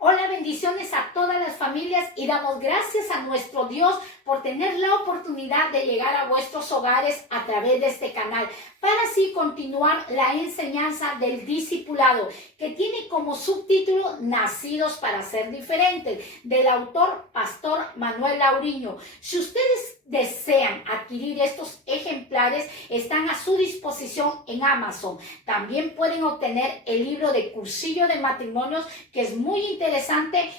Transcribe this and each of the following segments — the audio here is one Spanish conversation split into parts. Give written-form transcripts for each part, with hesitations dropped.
Hola, bendiciones a todas las familias y damos gracias a nuestro Dios por tener la oportunidad de llegar a vuestros hogares a través de este canal para así continuar la enseñanza del discipulado que tiene como subtítulo Nacidos para ser diferentes, del autor Pastor Manuel Lauriño. Si ustedes desean adquirir estos ejemplares, están a su disposición en Amazon. También pueden obtener el libro de Cursillo de Matrimonios, que es muy interesante,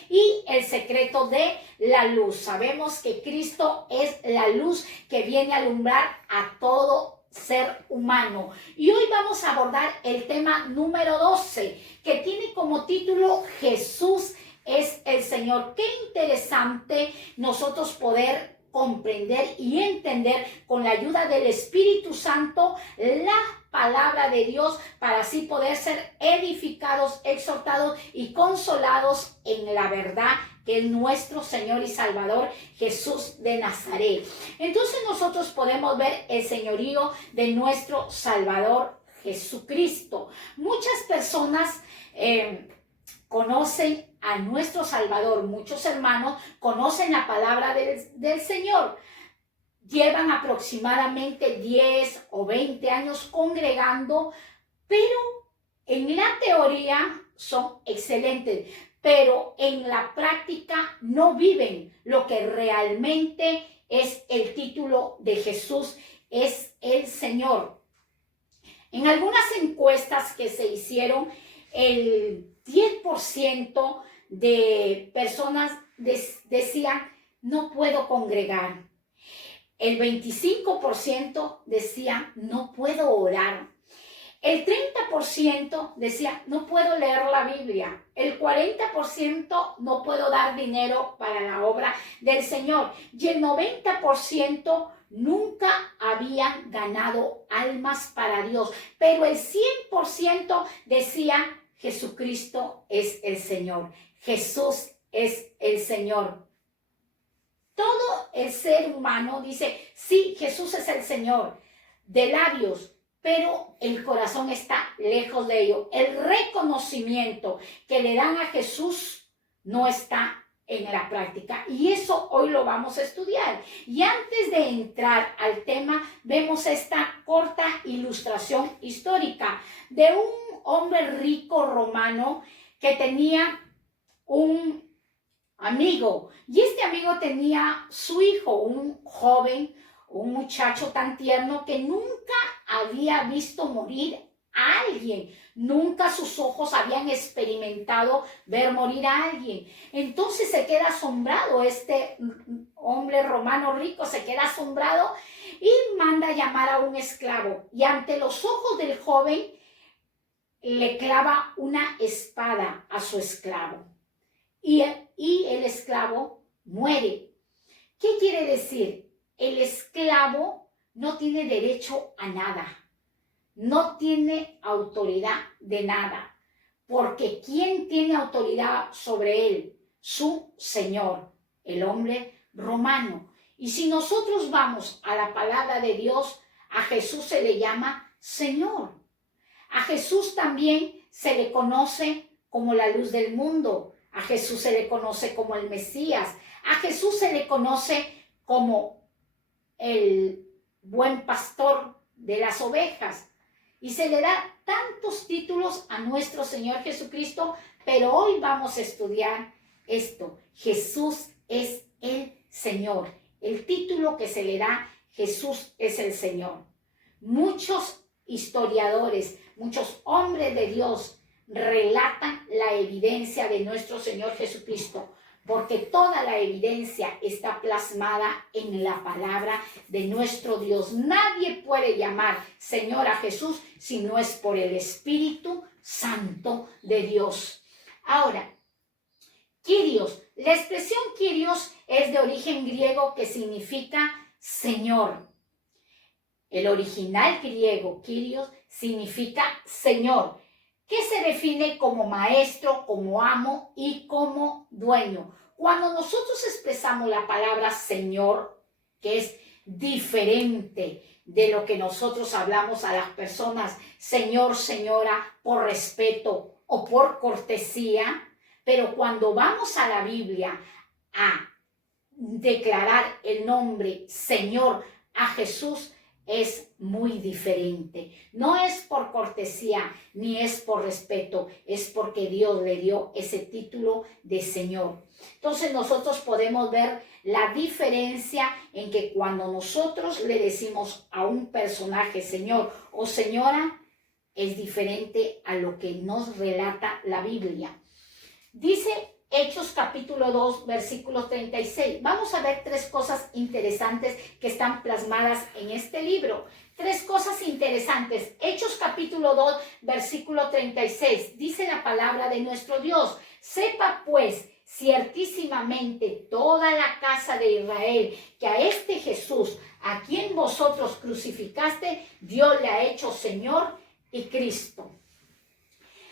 y El secreto de la luz. Sabemos que Cristo es la luz que viene a alumbrar a todo ser humano. Y hoy vamos a abordar el tema número 12, que tiene como título Jesús es el Señor. Qué interesante nosotros poder comprender y entender con la ayuda del Espíritu Santo la palabra de Dios para así poder ser edificados, exhortados y consolados en la verdad que es nuestro Señor y Salvador Jesús de Nazaret. Entonces nosotros podemos ver el señorío de nuestro Salvador Jesucristo. Muchas personas conocen a nuestro Salvador, muchos hermanos conocen la palabra del Señor. Llevan aproximadamente 10 o 20 años congregando, pero en la teoría son excelentes, pero en la práctica no viven lo que realmente es el título de Jesús es el Señor. En algunas encuestas que se hicieron, el 10% de personas decían, no puedo congregar. El 25% decía, no puedo orar. El 30% decía, no puedo leer la Biblia. El 40% no puedo dar dinero para la obra del Señor. Y el 90% nunca habían ganado almas para Dios. Pero el 100% decía, Jesucristo es el Señor. Jesús es el Señor. Todo el ser humano dice, sí, Jesús es el Señor, de labios, pero el corazón está lejos de ello. El reconocimiento que le dan a Jesús no está en la práctica. Y eso hoy lo vamos a estudiar. Y antes de entrar al tema, vemos esta corta ilustración histórica de un hombre rico romano que tenía un amigo, y este amigo tenía su hijo, un joven, un muchacho tan tierno que nunca había visto morir a alguien, nunca sus ojos habían experimentado ver morir a alguien. Entonces se queda asombrado, este hombre romano rico se queda asombrado y manda llamar a un esclavo, y ante los ojos del joven le clava una espada a su esclavo. Y el esclavo muere. ¿Qué quiere decir? El esclavo no tiene derecho a nada, no tiene autoridad de nada, porque ¿quién tiene autoridad sobre él? Su Señor, el hombre romano. Y si nosotros vamos a la palabra de Dios, a Jesús se le llama Señor. A Jesús también se le conoce como la luz del mundo. A Jesús se le conoce como el Mesías. A Jesús se le conoce como el buen pastor de las ovejas. Y se le da tantos títulos a nuestro Señor Jesucristo, pero hoy vamos a estudiar esto. Jesús es el Señor. El título que se le da, Jesús es el Señor. Muchos historiadores, muchos hombres de Dios relatan la evidencia de nuestro Señor Jesucristo, porque toda la evidencia está plasmada en la palabra de nuestro Dios. Nadie puede llamar Señor a Jesús si no es por el Espíritu Santo de Dios. Ahora, Kyrios, la expresión Kyrios es de origen griego que significa Señor. El original griego Kyrios significa Señor, que se define como maestro, como amo y como dueño. Cuando nosotros expresamos la palabra Señor, que es diferente de lo que nosotros hablamos a las personas, Señor, señora, por respeto o por cortesía, Pero cuando vamos a la Biblia a declarar el nombre Señor a Jesús, es muy diferente. No es por cortesía ni es por respeto, es porque Dios le dio ese título de Señor. Entonces nosotros podemos ver la diferencia en que cuando nosotros le decimos a un personaje Señor o Señora, es diferente a lo que nos relata la Biblia. Dice Hechos capítulo 2, versículo 36. Vamos a ver tres cosas interesantes que están plasmadas en este libro. Tres cosas interesantes. Hechos capítulo 2, versículo 36. Dice la palabra de nuestro Dios. Sepa pues ciertísimamente toda la casa de Israel que a este Jesús, a quien vosotros crucificaste, Dios le ha hecho Señor y Cristo.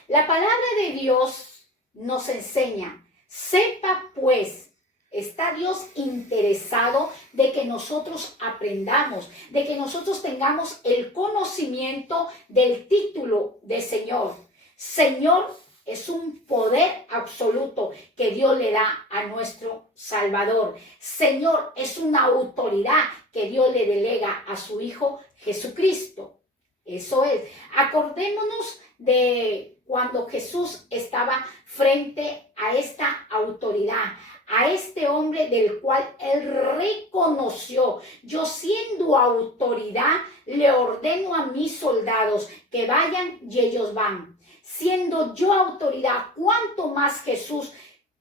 La palabra de Dios nos enseña. Sepa pues, está Dios interesado de que nosotros aprendamos, de que nosotros tengamos el conocimiento del título de Señor. Señor es un poder absoluto que Dios le da a nuestro Salvador. Señor es una autoridad que Dios le delega a su Hijo Jesucristo. Eso es. Acordémonos de cuando Jesús estaba frente a esta autoridad, a este hombre del cual él reconoció. Yo siendo autoridad, le ordeno a mis soldados que vayan y ellos van. Siendo yo autoridad, ¿cuánto más Jesús?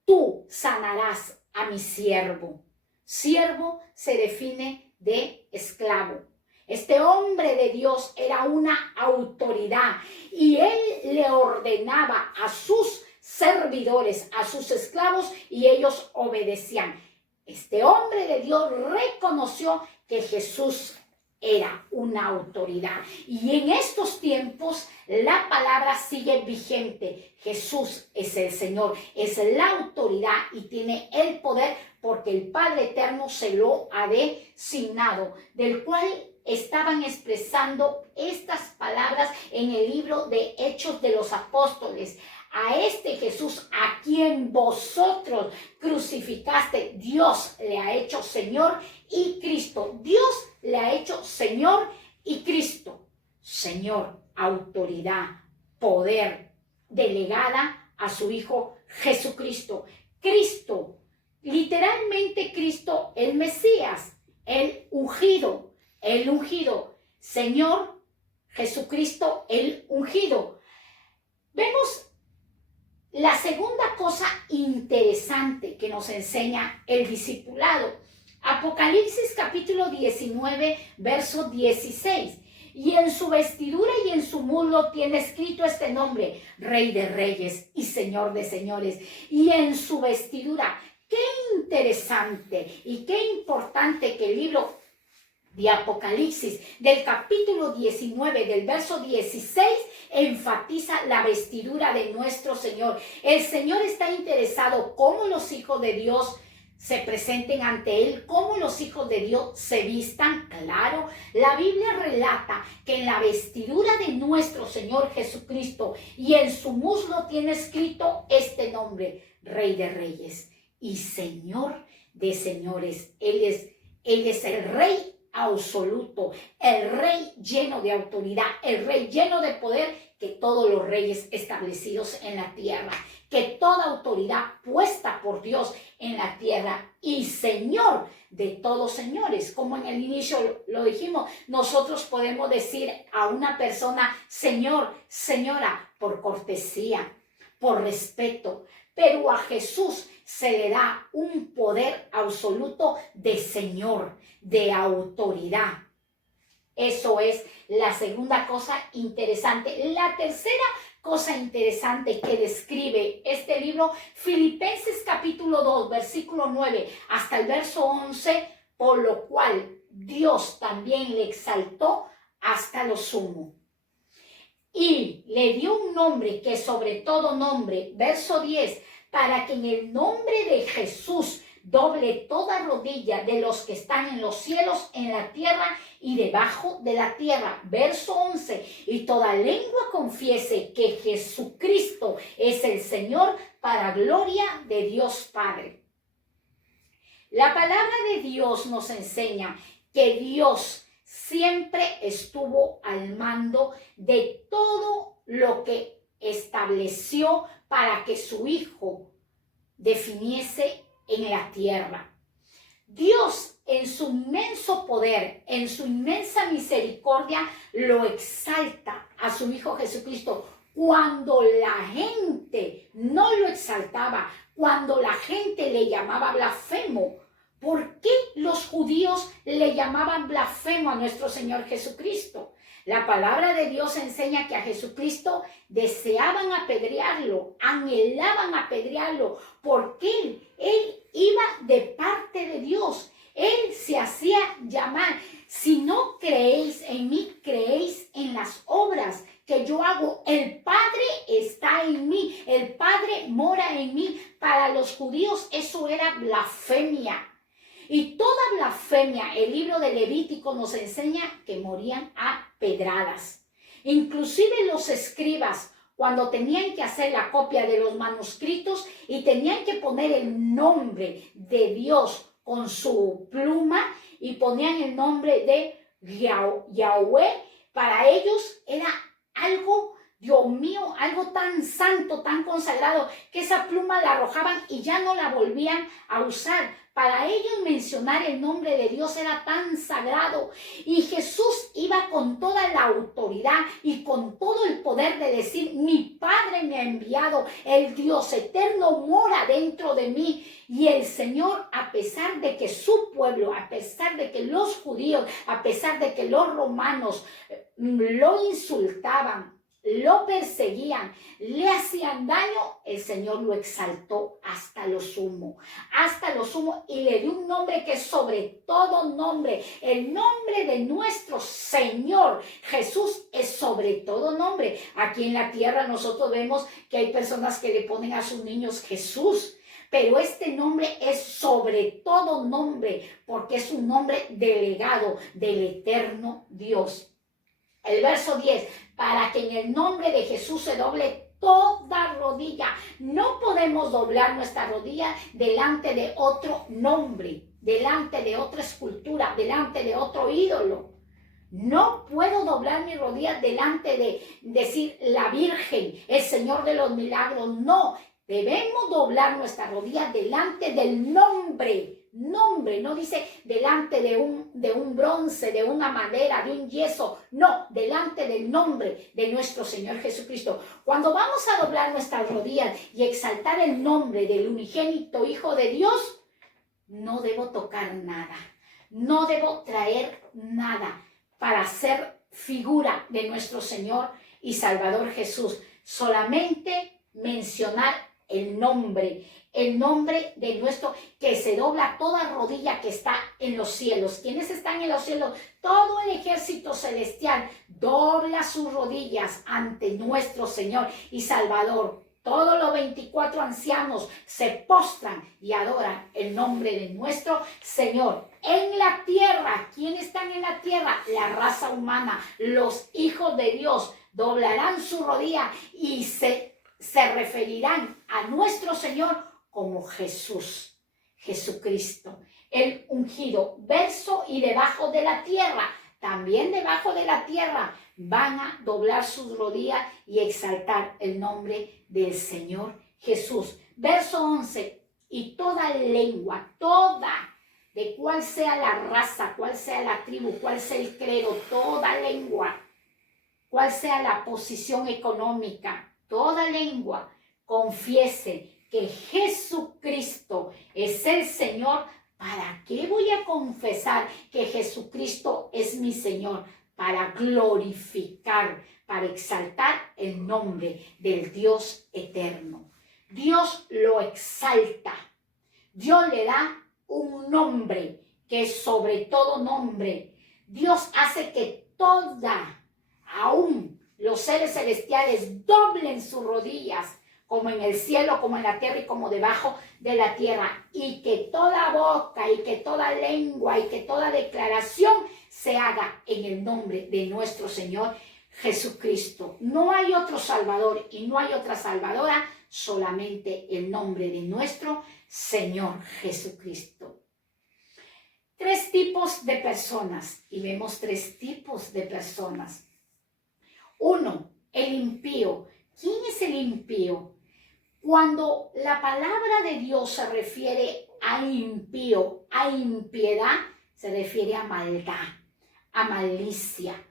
Tú sanarás a mi siervo. Siervo se define de esclavo. Este hombre de Dios era una autoridad y él le ordenaba a sus servidores, a sus esclavos, y ellos obedecían. Este hombre de Dios reconoció que Jesús era una autoridad. Y en estos tiempos la palabra sigue vigente. Jesús es el Señor, es la autoridad y tiene el poder porque el Padre Eterno se lo ha designado, del cual estaban expresando estas palabras en el libro de Hechos de los Apóstoles. A este Jesús a quien vosotros crucificaste, Dios le ha hecho Señor y Cristo. Dios le ha hecho Señor y Cristo. Señor, autoridad, poder, delegada a su Hijo Jesucristo. Cristo, literalmente Cristo, el Mesías, el ungido. El ungido, Señor Jesucristo, el ungido. Vemos la segunda cosa interesante que nos enseña el discipulado. Apocalipsis capítulo 19, verso 16. Y en su vestidura y en su muslo tiene escrito este nombre, Rey de Reyes y Señor de Señores. Y en su vestidura, qué interesante y qué importante que el libro de Apocalipsis, del capítulo 19, del verso 16, enfatiza la vestidura de nuestro Señor. El Señor está interesado cómo los hijos de Dios se presenten ante Él, cómo los hijos de Dios se vistan. Claro, la Biblia relata que en la vestidura de nuestro Señor Jesucristo y en su muslo tiene escrito este nombre, Rey de Reyes y Señor de Señores. Él es el Rey absoluto, el Rey lleno de autoridad, el Rey lleno de poder que todos los reyes establecidos en la tierra, que toda autoridad puesta por Dios en la tierra y Señor de todos señores. Como en el inicio lo dijimos, nosotros podemos decir a una persona Señor, señora, por cortesía, por respeto, pero a Jesús se le da un poder absoluto de Señor, de autoridad. Eso es la segunda cosa interesante. La tercera cosa interesante que describe este libro, Filipenses capítulo 2, versículo 9 hasta el verso 11, por lo cual Dios también le exaltó hasta lo sumo. Y le dio un nombre que sobre todo nombre, verso 10, para que en el nombre de Jesús doble toda rodilla de los que están en los cielos, en la tierra y debajo de la tierra. Verso 11, y toda lengua confiese que Jesucristo es el Señor, para gloria de Dios Padre. La palabra de Dios nos enseña que Dios siempre estuvo al mando de todo lo que estableció para que su Hijo definiese en la tierra. Dios, en su inmenso poder, en su inmensa misericordia, lo exalta a su Hijo Jesucristo. Cuando la gente no lo exaltaba, cuando la gente le llamaba blasfemo. ¿Por qué los judíos le llamaban blasfemo a nuestro Señor Jesucristo? La palabra de Dios enseña que a Jesucristo deseaban apedrearlo, anhelaban apedrearlo, porque Él iba de parte de Dios. Él se hacía llamar: si no creéis en mí, creéis en las obras que yo hago. El Padre está en mí, el Padre mora en mí. Para los judíos eso era blasfemia. Y toda blasfemia, el libro de Levítico nos enseña que morían a pedradas. Inclusive los escribas, cuando tenían que hacer la copia de los manuscritos y tenían que poner el nombre de Dios con su pluma y ponían el nombre de Yahweh, para ellos era algo, Dios mío, algo tan santo, tan consagrado, que esa pluma la arrojaban y ya no la volvían a usar. Para ellos mencionar el nombre de Dios era tan sagrado. Y Jesús iba con toda la autoridad y con todo el poder de decir: mi Padre me ha enviado, el Dios eterno mora dentro de mí. Y el Señor, a pesar de que su pueblo, a pesar de que los judíos, a pesar de que los romanos lo insultaban, lo perseguían, le hacían daño, el Señor lo exaltó hasta lo sumo, y le dio un nombre que es sobre todo nombre. El nombre de nuestro Señor Jesús es sobre todo nombre. Aquí en la tierra nosotros vemos que hay personas que le ponen a sus niños Jesús, pero este nombre es sobre todo nombre, porque es un nombre delegado del eterno Dios. El verso 10, para que en el nombre de Jesús se doble toda rodilla. No podemos doblar nuestra rodilla delante de otro nombre, delante de otra escultura, delante de otro ídolo. No puedo doblar mi rodilla delante de decir la Virgen, el Señor de los milagros. No, debemos doblar nuestra rodilla delante del nombre. Nombre, no dice delante de un bronce, de una madera, de un yeso. No, delante del nombre de nuestro Señor Jesucristo. Cuando vamos a doblar nuestras rodillas y exaltar el nombre del unigénito Hijo de Dios, no debo tocar nada, no debo traer nada para hacer figura de nuestro Señor y Salvador Jesús. Solamente mencionar el nombre de nuestro, que se dobla toda rodilla que está en los cielos. ¿Quiénes están en los cielos? Todo el ejército celestial dobla sus rodillas ante nuestro Señor y Salvador. Todos los 24 ancianos se postran y adoran el nombre de nuestro Señor. En la tierra, ¿quiénes están en la tierra? La raza humana, los hijos de Dios, doblarán su rodilla y se referirán a nuestro Señor como Jesús, Jesucristo, el ungido. Verso, y debajo de la tierra, también debajo de la tierra, van a doblar sus rodillas y exaltar el nombre del Señor Jesús. Verso 11, y toda lengua, toda, de cuál sea la raza, cuál sea la tribu, cuál sea el credo, toda lengua, cuál sea la posición económica, toda lengua confiese que Jesucristo es el Señor. ¿Para qué voy a confesar que Jesucristo es mi Señor? Para glorificar, para exaltar el nombre del Dios eterno. Dios lo exalta. Dios le da un nombre que es sobre todo nombre. Dios hace que aún los seres celestiales doblen sus rodillas como en el cielo, como en la tierra y como debajo de la tierra. Y que toda boca y que toda lengua y que toda declaración se haga en el nombre de nuestro Señor Jesucristo. No hay otro Salvador y no hay otra Salvadora, solamente el nombre de nuestro Señor Jesucristo. Tres tipos de personas, y vemos tres tipos de personas. Uno, el impío. ¿Quién es el impío? Cuando la palabra de Dios se refiere a impío, a impiedad, se refiere a maldad, a malicia.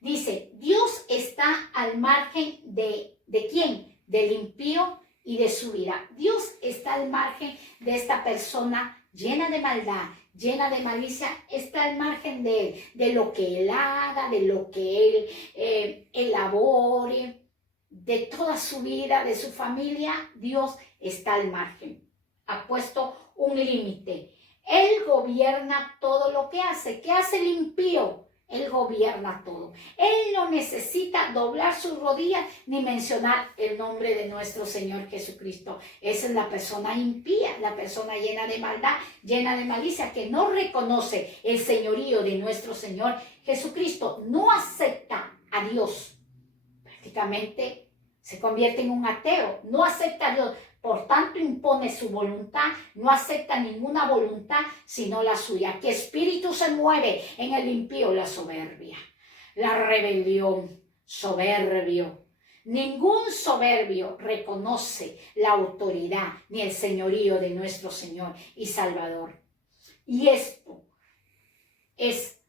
Dice, Dios está al margen ¿de quién? Del impío y de su vida. Dios está al margen de esta persona llena de maldad, llena de malicia, está al margen de él, de lo que él haga, de lo que él elabore, de toda su vida, de su familia. Dios está al margen. Ha puesto un límite. Él gobierna todo lo que hace. ¿Qué hace el impío? Él gobierna todo. Él no necesita doblar sus rodillas ni mencionar el nombre de nuestro Señor Jesucristo. Esa es la persona impía, la persona llena de maldad, llena de malicia, que no reconoce el señorío de nuestro Señor Jesucristo. No acepta a Dios. Prácticamente se convierte en un ateo. No acepta a Dios. Por tanto, impone su voluntad, no acepta ninguna voluntad sino la suya. ¿Qué espíritu se mueve en el impío? La soberbia, la rebelión, soberbio. Ningún soberbio reconoce la autoridad ni el señorío de nuestro Señor y Salvador. Y esto es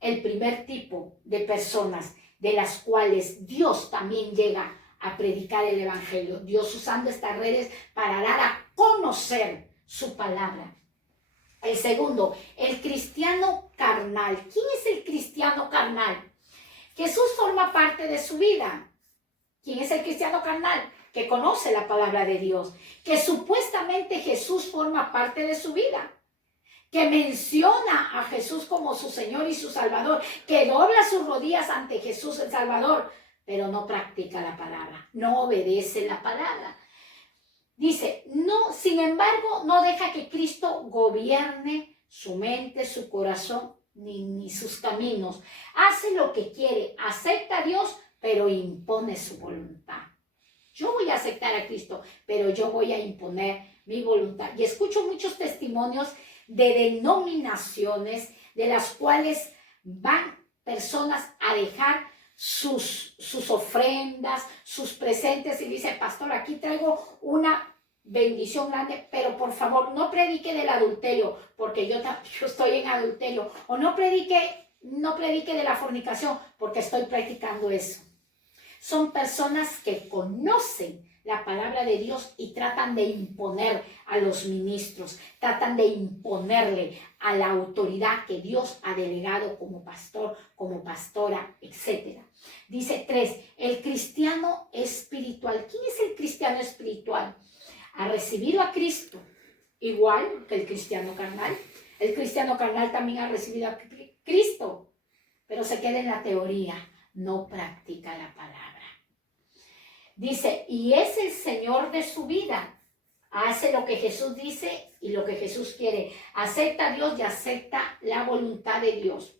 el primer tipo de personas de las cuales Dios también llega a predicar el evangelio. Dios usando estas redes para dar a conocer su palabra. El segundo, el cristiano carnal. ¿Quién es el cristiano carnal? Jesús forma parte de su vida. ¿Quién es el cristiano carnal? Que conoce la palabra de Dios, que supuestamente Jesús forma parte de su vida, que menciona a Jesús como su Señor y su Salvador, que dobla sus rodillas ante Jesús el Salvador, pero no practica la palabra, no obedece la palabra. Dice, no, sin embargo, no deja que Cristo gobierne su mente, su corazón, ni sus caminos. Hace lo que quiere, acepta a Dios, pero impone su voluntad. Yo voy a aceptar a Cristo, pero yo voy a imponer mi voluntad. Y escucho muchos testimonios de denominaciones de las cuales van personas a dejar sus ofrendas, sus presentes, y dice, pastor, aquí traigo una bendición grande, pero por favor no predique del adulterio, porque yo estoy en adulterio, o no predique de la fornicación, porque estoy practicando eso. Son personas que conocen la palabra de Dios y tratan de imponer a los ministros, tratan de imponerle a la autoridad que Dios ha delegado como pastor, como pastora, etc. Dice 3, el cristiano espiritual. ¿Quién es el cristiano espiritual? Ha recibido a Cristo, igual que el cristiano carnal. El cristiano carnal también ha recibido a Cristo, pero se queda en la teoría, no practica la palabra. Dice, y es el Señor de su vida. Hace lo que Jesús dice y lo que Jesús quiere. Acepta a Dios y acepta la voluntad de Dios.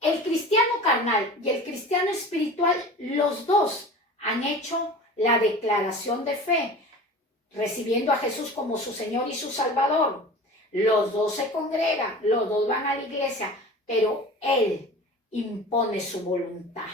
El cristiano carnal y el cristiano espiritual, los dos han hecho la declaración de fe, recibiendo a Jesús como su Señor y su Salvador. Los dos se congregan, los dos van a la iglesia, pero Él impone su voluntad.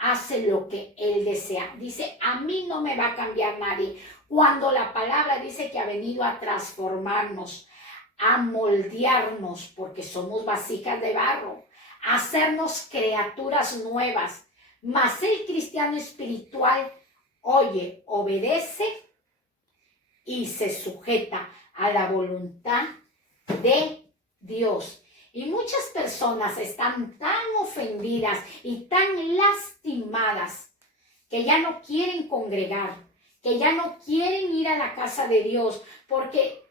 Hace lo que Él desea. Dice, a mí no me va a cambiar nadie. Cuando la palabra dice que ha venido a transformarnos, a moldearnos, porque somos vasijas de barro, a hacernos criaturas nuevas. Mas el cristiano espiritual oye, obedece y se sujeta a la voluntad de Dios. Y muchas personas están tan ofendidas y tan lastimadas que ya no quieren congregar, que ya no quieren ir a la casa de Dios, porque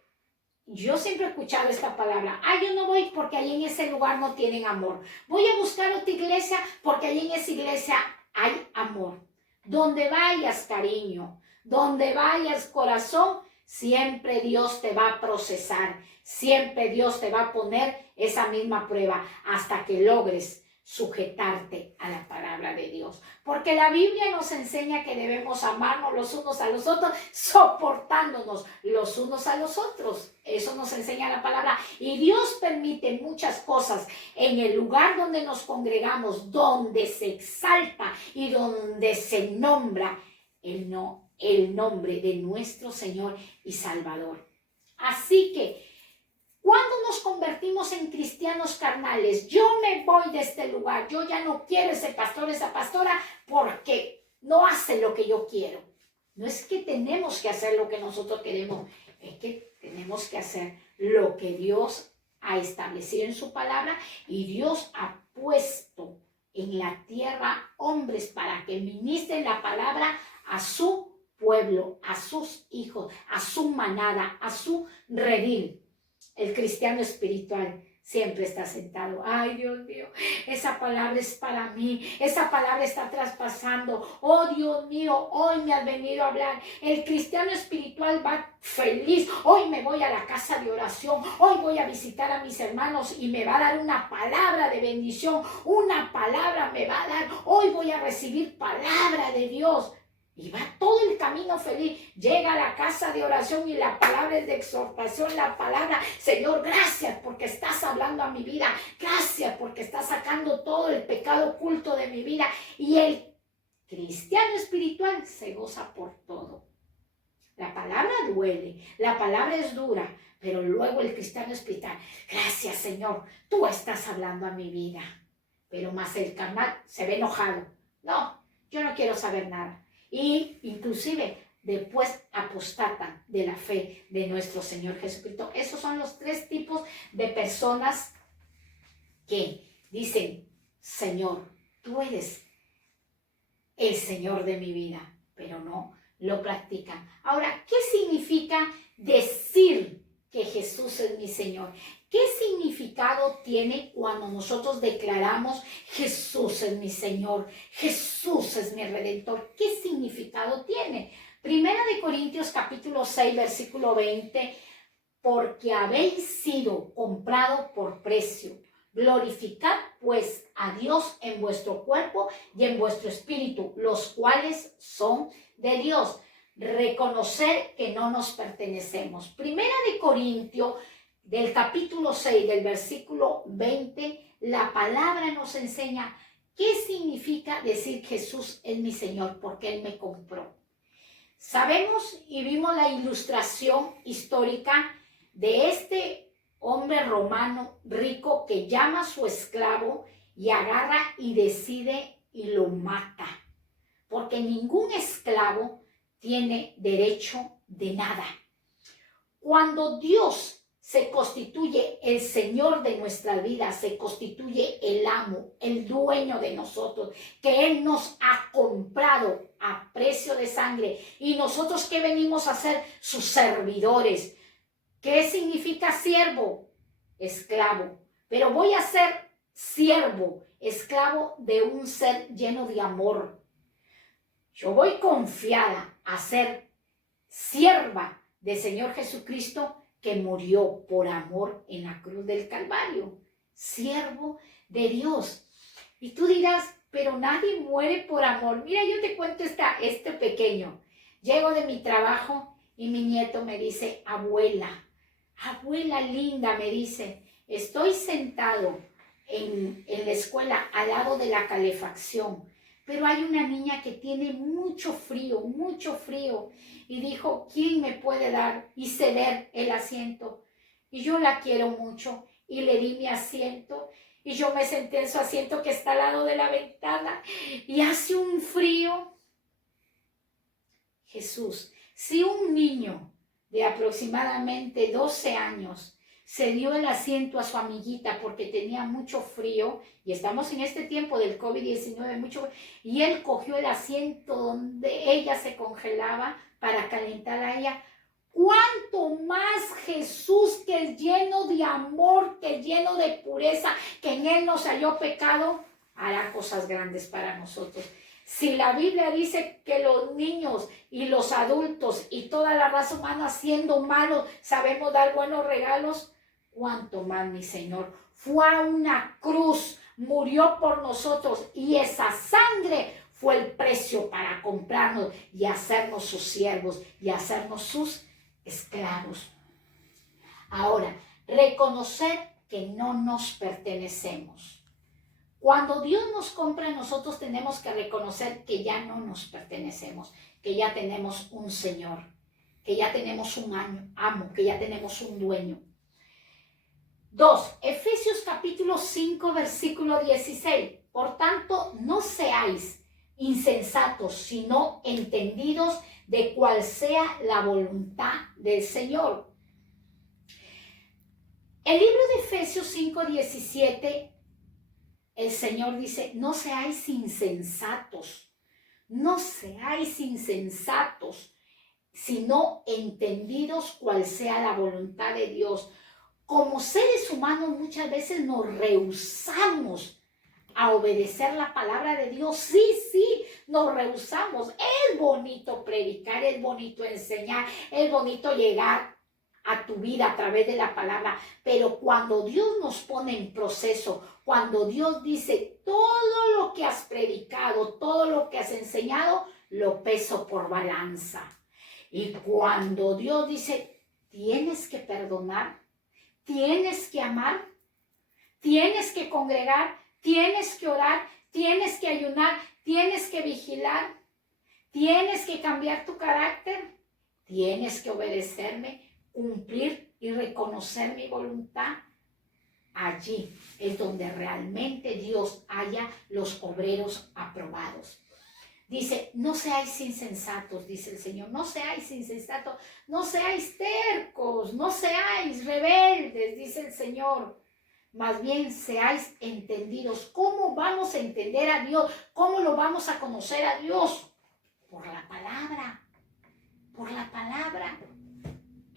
yo siempre he escuchado esta palabra, yo no voy porque ahí en ese lugar no tienen amor. Voy a buscar otra iglesia porque ahí en esa iglesia hay amor. Donde vayas, cariño, Donde vayas, corazón, siempre Dios te va a procesar. Siempre Dios te va a poner esa misma prueba hasta que logres sujetarte a la palabra de Dios. Porque la Biblia nos enseña que debemos amarnos los unos a los otros, soportándonos los unos a los otros. Eso nos enseña la palabra. Y Dios permite muchas cosas en el lugar donde nos congregamos, donde se exalta y donde se nombra el nombre de nuestro Señor y Salvador. Así que, cuando nos convertimos en cristianos carnales, yo me voy de este lugar, yo ya no quiero ese pastor, esa pastora, porque no hace lo que yo quiero. No es que tenemos que hacer lo que nosotros queremos, es que tenemos que hacer lo que Dios ha establecido en su palabra, y Dios ha puesto en la tierra hombres para que ministren la palabra a su pueblo, a sus hijos, a su manada, a su redil. El cristiano espiritual siempre está sentado. Ay, Dios mío, esa palabra es para mí. Esa palabra está traspasando. Oh, Dios mío, hoy me has venido a hablar. El cristiano espiritual va feliz. Hoy me voy a la casa de oración. Hoy voy a visitar a mis hermanos y me va a dar una palabra de bendición. Una palabra me va a dar. Hoy voy a recibir palabra de Dios. Y va todo el camino feliz. Llega a la casa de oración y la palabra es de exhortación. La palabra, Señor, gracias porque estás hablando a mi vida. Gracias porque estás sacando todo el pecado oculto de mi vida. Y el cristiano espiritual se goza por todo. La palabra duele, la palabra es dura, pero luego el cristiano espiritual, gracias, Señor, tú estás hablando a mi vida. Pero más el carnal se ve enojado. No, yo no quiero saber nada. Y inclusive después apostatan de la fe de nuestro Señor Jesucristo. Esos son los tres tipos de personas que dicen, Señor, tú eres el Señor de mi vida, pero no lo practican. Ahora, ¿qué significa decir que Jesús es mi Señor? ¿Qué significado tiene cuando nosotros declaramos Jesús es mi Señor, Jesús es mi Redentor? ¿Qué significado tiene? Primera de Corintios capítulo 6, versículo 20, porque habéis sido comprado por precio. Glorificad pues a Dios en vuestro cuerpo y en vuestro espíritu, los cuales son de Dios. Reconocer que no nos pertenecemos. Primera de Corintios del capítulo 6, del versículo 20, la palabra nos enseña qué significa decir Jesús es mi Señor, porque Él me compró. Sabemos y vimos la ilustración histórica de este hombre romano rico que llama a su esclavo y agarra y decide y lo mata, porque ningún esclavo tiene derecho de nada. Cuando Dios se constituye el Señor de nuestra vida, se constituye el amo, el dueño de nosotros, que Él nos ha comprado a precio de sangre. ¿Y nosotros qué venimos a hacer? Sus servidores. ¿Qué significa siervo? Esclavo. Pero voy a ser siervo, esclavo de un ser lleno de amor. Yo voy confiada a ser sierva del Señor Jesucristo, que murió por amor en la cruz del Calvario. Siervo de Dios. Y tú dirás, pero nadie muere por amor. Mira, yo te cuento este pequeño. Llego de mi trabajo y mi nieto me dice, abuela linda, me dice, estoy sentado en la escuela al lado de la calefacción, pero hay una niña que tiene mucho frío, y dijo, ¿quién me puede dar y ceder el asiento? Y yo la quiero mucho, y le di mi asiento, y yo me senté en su asiento que está al lado de la ventana, y hace un frío. Jesús, si un niño de aproximadamente 12 años se dio el asiento a su amiguita porque tenía mucho frío, y estamos en este tiempo del COVID-19, y él cogió el asiento donde ella se congelaba para calentar a ella, ¿cuánto más Jesús, que es lleno de amor, que es lleno de pureza, que en Él nos halló pecado, hará cosas grandes para nosotros? Si la Biblia dice que los niños y los adultos y toda la raza humana siendo malos sabemos dar buenos regalos, ¿cuánto más mi Señor? Fue a una cruz, murió por nosotros y esa sangre fue el precio para comprarnos y hacernos sus siervos y hacernos sus esclavos. Ahora, reconocer que no nos pertenecemos. Cuando Dios nos compra, nosotros tenemos que reconocer que ya no nos pertenecemos, que ya tenemos un Señor, que ya tenemos un amo, que ya tenemos un dueño. 2. Efesios capítulo 5, versículo 16. Por tanto, no seáis insensatos, sino entendidos de cuál sea la voluntad del Señor. El libro de Efesios 5, 17, el Señor dice, no seáis insensatos, no seáis insensatos, sino entendidos cuál sea la voluntad de Dios. Como seres humanos muchas veces nos rehusamos a obedecer la palabra de Dios. Sí, nos rehusamos. Es bonito predicar, es bonito enseñar, es bonito llegar a tu vida a través de la palabra, pero cuando Dios nos pone en proceso, cuando Dios dice todo lo que has predicado, todo lo que has enseñado, lo peso por balanza. Y cuando Dios dice, tienes que perdonar, tienes que amar, tienes que congregar, tienes que orar, tienes que ayunar, tienes que vigilar, tienes que cambiar tu carácter, tienes que obedecerme, cumplir y reconocer mi voluntad. Allí es donde realmente Dios haya los obreros aprobados. Dice, no seáis insensatos, dice el Señor, no seáis insensatos, no seáis tercos, no seáis rebeldes, dice el Señor. Más bien seáis entendidos. ¿Cómo vamos a entender a Dios? ¿Cómo lo vamos a conocer a Dios? Por la palabra, por la palabra.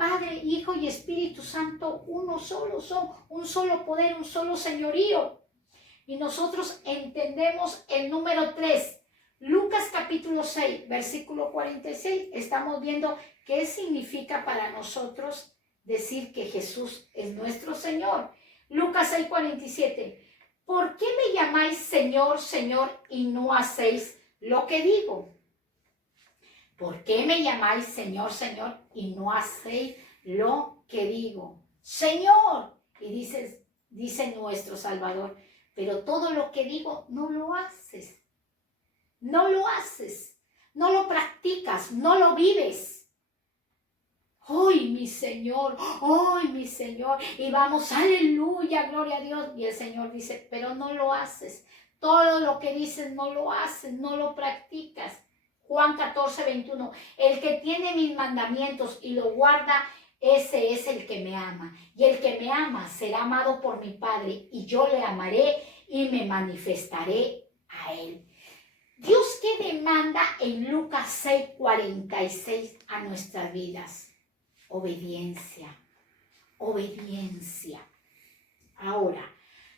Padre, Hijo y Espíritu Santo, uno solo son, un solo poder, un solo señorío. Y nosotros entendemos el número 3. Lucas capítulo 6, versículo 46, estamos viendo qué significa para nosotros decir que Jesús es nuestro Señor. Lucas 6, 47, ¿por qué me llamáis Señor, Señor y no hacéis lo que digo? ¿Por qué me llamáis Señor, Señor y no hacéis lo que digo? Señor, y dice nuestro Salvador, pero todo lo que digo no lo haces. No lo haces, no lo practicas, no lo vives. ¡Ay, mi Señor! ¡Ay, mi Señor! Y vamos, aleluya, gloria a Dios. Y el Señor dice, pero no lo haces. Todo lo que dices no lo haces, no lo practicas. Juan 14, 21. El que tiene mis mandamientos y lo guarda, ese es el que me ama. Y el que me ama será amado por mi Padre, y yo le amaré y me manifestaré a él. Dios, ¿qué demanda en Lucas 6, 46 a nuestras vidas? Obediencia, obediencia. Ahora,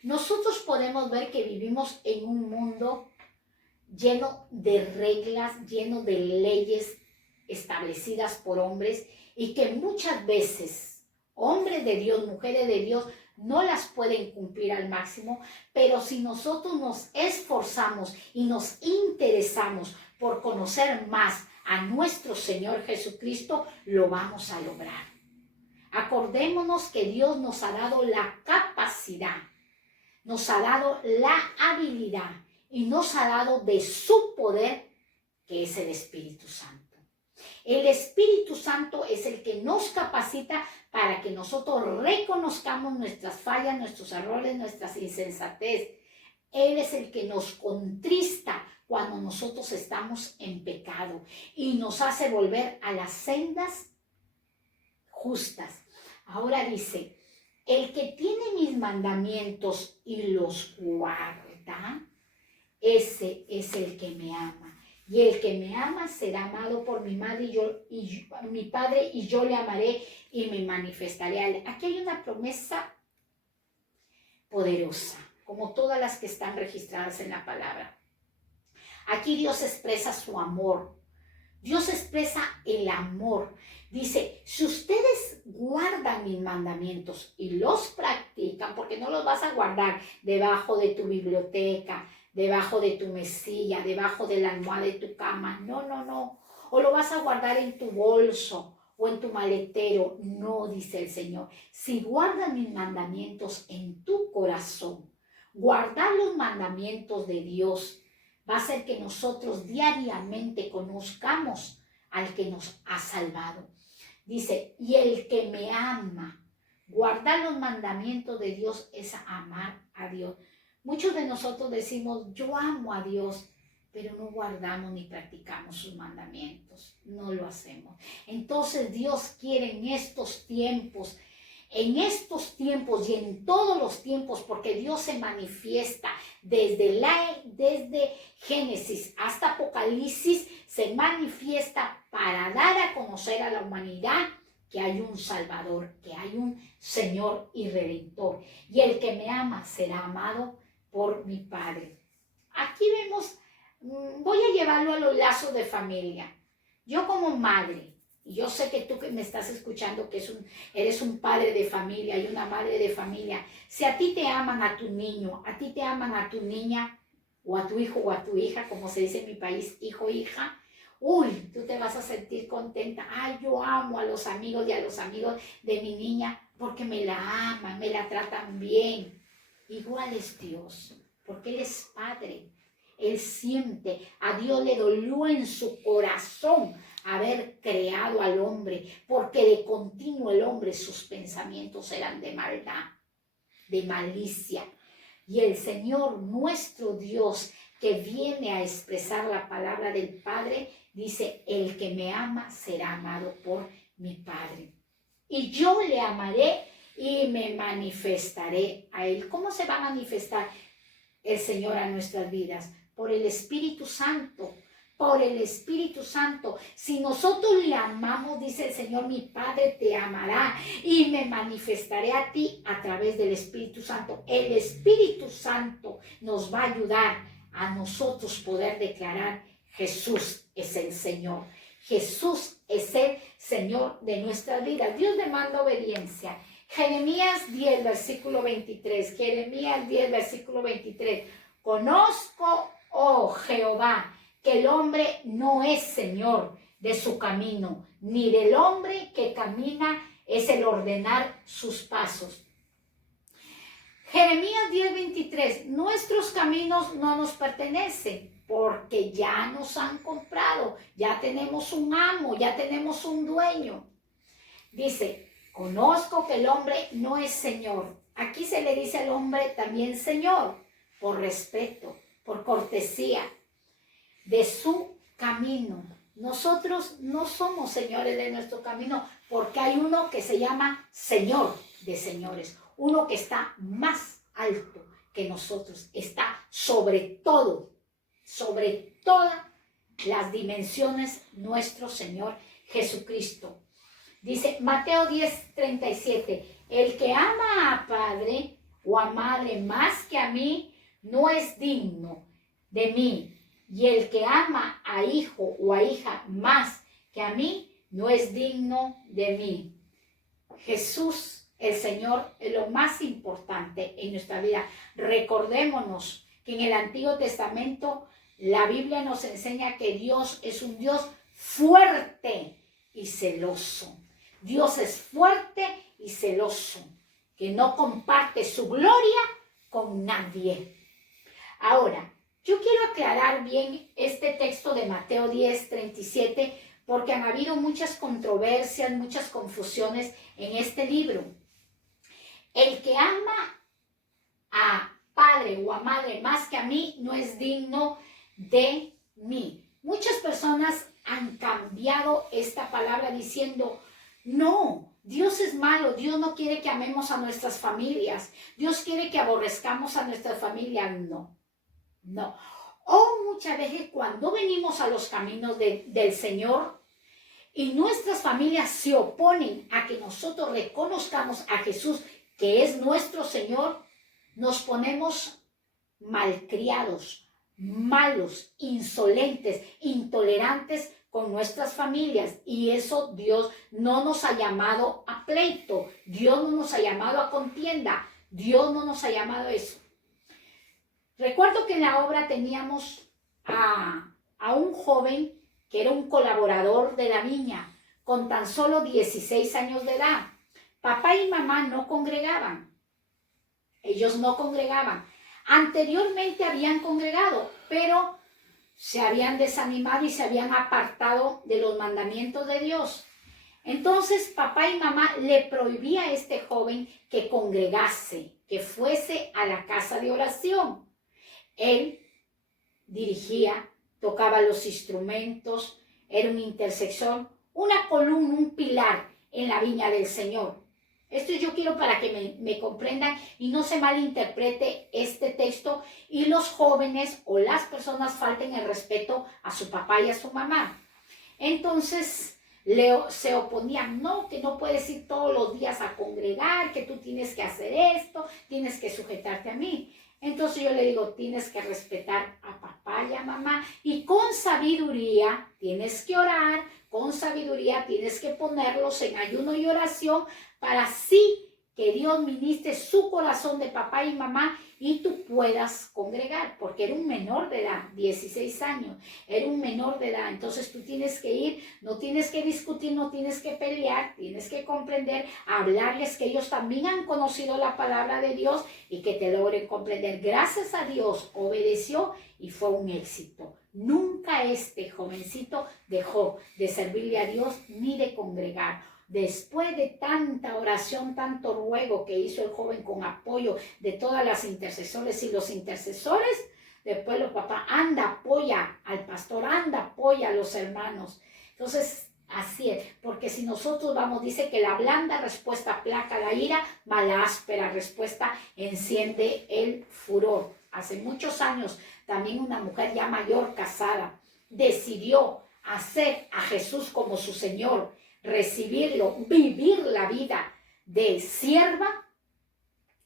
nosotros podemos ver que vivimos en un mundo lleno de reglas, lleno de leyes establecidas por hombres y que muchas veces hombres de Dios, mujeres de Dios, no las pueden cumplir al máximo, pero si nosotros nos esforzamos y nos interesamos por conocer más a nuestro Señor Jesucristo, lo vamos a lograr. Acordémonos que Dios nos ha dado la capacidad, nos ha dado la habilidad y nos ha dado de su poder, que es el Espíritu Santo. El Espíritu Santo es el que nos capacita para que nosotros reconozcamos nuestras fallas, nuestros errores, nuestras insensatez. Él es el que nos contrista cuando nosotros estamos en pecado y nos hace volver a las sendas justas. Ahora dice, el que tiene mis mandamientos y los guarda, ese es el que me ama. Y el que me ama será amado por mi madre mi Padre, y yo le amaré y me manifestaré a él. Aquí hay una promesa poderosa, como todas las que están registradas en la palabra. Aquí Dios expresa su amor. Dios expresa el amor. Dice, si ustedes guardan mis mandamientos y los practican, porque no los vas a guardar debajo de tu biblioteca, debajo de tu mesilla, debajo de la almohada de tu cama. No, no, no. O lo vas a guardar en tu bolso o en tu maletero. No, dice el Señor. Si guardan mis mandamientos en tu corazón, guardar los mandamientos de Dios va a hacer que nosotros diariamente conozcamos al que nos ha salvado. Dice, y el que me ama, guardar los mandamientos de Dios es amar a Dios. Muchos de nosotros decimos, yo amo a Dios, pero no guardamos ni practicamos sus mandamientos. No lo hacemos. Entonces Dios quiere en estos tiempos y en todos los tiempos, porque Dios se manifiesta desde Génesis hasta Apocalipsis, se manifiesta para dar a conocer a la humanidad que hay un Salvador, que hay un Señor y Redentor. Y el que me ama será amado por mi Padre. Aquí vemos, voy a llevarlo a los lazos de familia. Yo como madre, y yo sé que tú que me estás escuchando, que eres un padre de familia y una madre de familia, si a ti te aman a tu niño, a ti te aman a tu niña, o a tu hijo o a tu hija, como se dice en mi país, hijo, hija, uy, tú te vas a sentir contenta. Ay, yo amo a los amigos y a los amigos de mi niña porque me la aman, me la tratan bien. Igual es Dios, porque Él es Padre. Él siente, a Dios le dolió en su corazón haber creado al hombre, porque de continuo el hombre, sus pensamientos eran de maldad, de malicia. Y el Señor, nuestro Dios, que viene a expresar la palabra del Padre, dice, el que me ama será amado por mi Padre. Y yo le amaré y me manifestaré a Él. ¿Cómo se va a manifestar el Señor a nuestras vidas? Por el Espíritu Santo. Por el Espíritu Santo. Si nosotros le amamos, dice el Señor, mi Padre te amará y me manifestaré a ti a través del Espíritu Santo. El Espíritu Santo nos va a ayudar a nosotros poder declarar: Jesús es el Señor. Jesús es el Señor de nuestras vidas. Dios demanda obediencia. Jeremías 10, versículo 23. Jeremías 10, versículo 23. Conozco, oh Jehová, que el hombre no es señor de su camino, ni del hombre que camina es el ordenar sus pasos. Jeremías 10:23, nuestros caminos no nos pertenecen, porque ya nos han comprado, ya tenemos un amo, ya tenemos un dueño. Dice, conozco que el hombre no es señor. Aquí se le dice al hombre también señor, por respeto, por cortesía, de su camino. Nosotros no somos señores de nuestro camino, porque hay uno que se llama Señor de señores, uno que está más alto que nosotros, está sobre todo, sobre todas las dimensiones, nuestro Señor Jesucristo. Dice Mateo 10:37, el que ama a padre o a madre más que a mí, no es digno de mí. Y el que ama a hijo o a hija más que a mí, no es digno de mí. Jesús, el Señor, es lo más importante en nuestra vida. Recordémonos que en el Antiguo Testamento la Biblia nos enseña que Dios es un Dios fuerte y celoso. Dios es fuerte y celoso, que no comparte su gloria con nadie. Ahora, yo quiero aclarar bien este texto de Mateo 10:37, porque han habido muchas controversias, muchas confusiones en este libro. El que ama a padre o a madre más que a mí, no es digno de mí. Muchas personas han cambiado esta palabra diciendo, no, Dios es malo, Dios no quiere que amemos a nuestras familias, Dios quiere que aborrezcamos a nuestras familias. No. O muchas veces cuando venimos a los caminos del Señor y nuestras familias se oponen a que nosotros reconozcamos a Jesús, que es nuestro Señor, nos ponemos malcriados, malos, insolentes, intolerantes con nuestras familias. Y eso Dios no nos ha llamado a pleito, Dios no nos ha llamado a contienda, Dios no nos ha llamado a eso. Recuerdo que en la obra teníamos a un joven que era un colaborador de la viña, con tan solo 16 años de edad. Papá y mamá no congregaban, ellos no congregaban. Anteriormente habían congregado, pero se habían desanimado y se habían apartado de los mandamientos de Dios. Entonces papá y mamá le prohibía a este joven que congregase, que fuese a la casa de oración. Él dirigía, tocaba los instrumentos, era un intercesor, una columna, un pilar en la viña del Señor. Esto yo quiero para que me comprendan y no se malinterprete este texto y los jóvenes o las personas falten el respeto a su papá y a su mamá. Entonces Leo se oponía, no, que no puedes ir todos los días a congregar, que tú tienes que hacer esto, tienes que sujetarte a mí. Entonces yo le digo, tienes que respetar a papá y a mamá y con sabiduría tienes que orar, con sabiduría tienes que ponerlos en ayuno y oración para así que Dios ministre su corazón de papá y mamá y tú puedas congregar, porque era un menor de edad, 16 años, era un menor de edad, entonces tú tienes que ir, no tienes que discutir, no tienes que pelear, tienes que comprender, hablarles que ellos también han conocido la palabra de Dios y que te logren comprender. Gracias a Dios obedeció y fue un éxito. Nunca este jovencito dejó de servirle a Dios ni de congregar. Después de tanta oración, tanto ruego que hizo el joven con apoyo de todas las intercesores y los intercesores, después los papás, anda, apoya al pastor, anda, apoya a los hermanos. Entonces, así es, porque si nosotros vamos, dice que la blanda respuesta aplaca la ira, mas la áspera respuesta enciende el furor. Hace muchos años, también una mujer ya mayor, casada, decidió hacer a Jesús como su Señor, recibirlo, vivir la vida de sierva,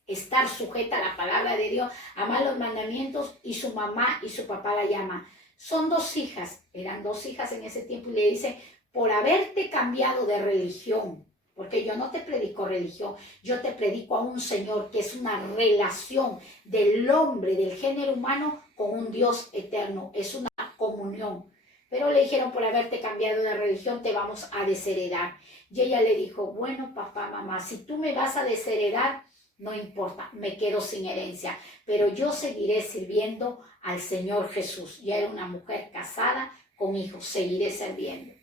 estar sujeta a la palabra de Dios, amar los mandamientos, y su mamá y su papá la llaman. Son dos hijas, eran dos hijas en ese tiempo, y le dice, por haberte cambiado de religión, porque yo no te predico religión, yo te predico a un Señor que es una relación del hombre, del género humano con un Dios eterno, es una comunión. Pero le dijeron, por haberte cambiado de religión te vamos a desheredar. Y ella le dijo, bueno, papá, mamá, si tú me vas a desheredar, no importa, me quedo sin herencia, pero yo seguiré sirviendo al Señor Jesús. Ya era una mujer casada con hijos, seguiré sirviendo.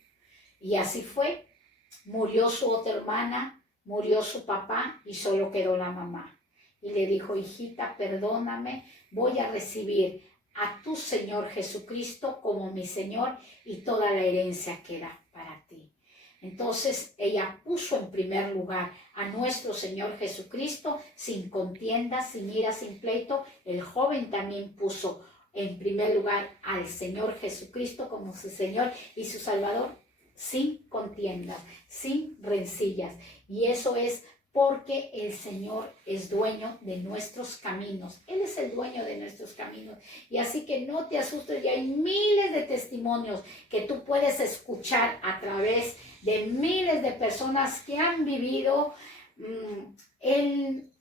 Y así fue, murió su otra hermana, murió su papá y solo quedó la mamá. Y le dijo, hijita, perdóname, voy a recibir a tu Señor Jesucristo como mi Señor y toda la herencia queda para ti. Entonces ella puso en primer lugar a nuestro Señor Jesucristo sin contienda, sin ira, sin pleito. El joven también puso en primer lugar al Señor Jesucristo como su Señor y su Salvador sin contiendas, sin rencillas. Y eso es porque el Señor es dueño de nuestros caminos. Él es el dueño de nuestros caminos. Y así que no te asustes, ya hay miles de testimonios que tú puedes escuchar a través de miles de personas que han vivido en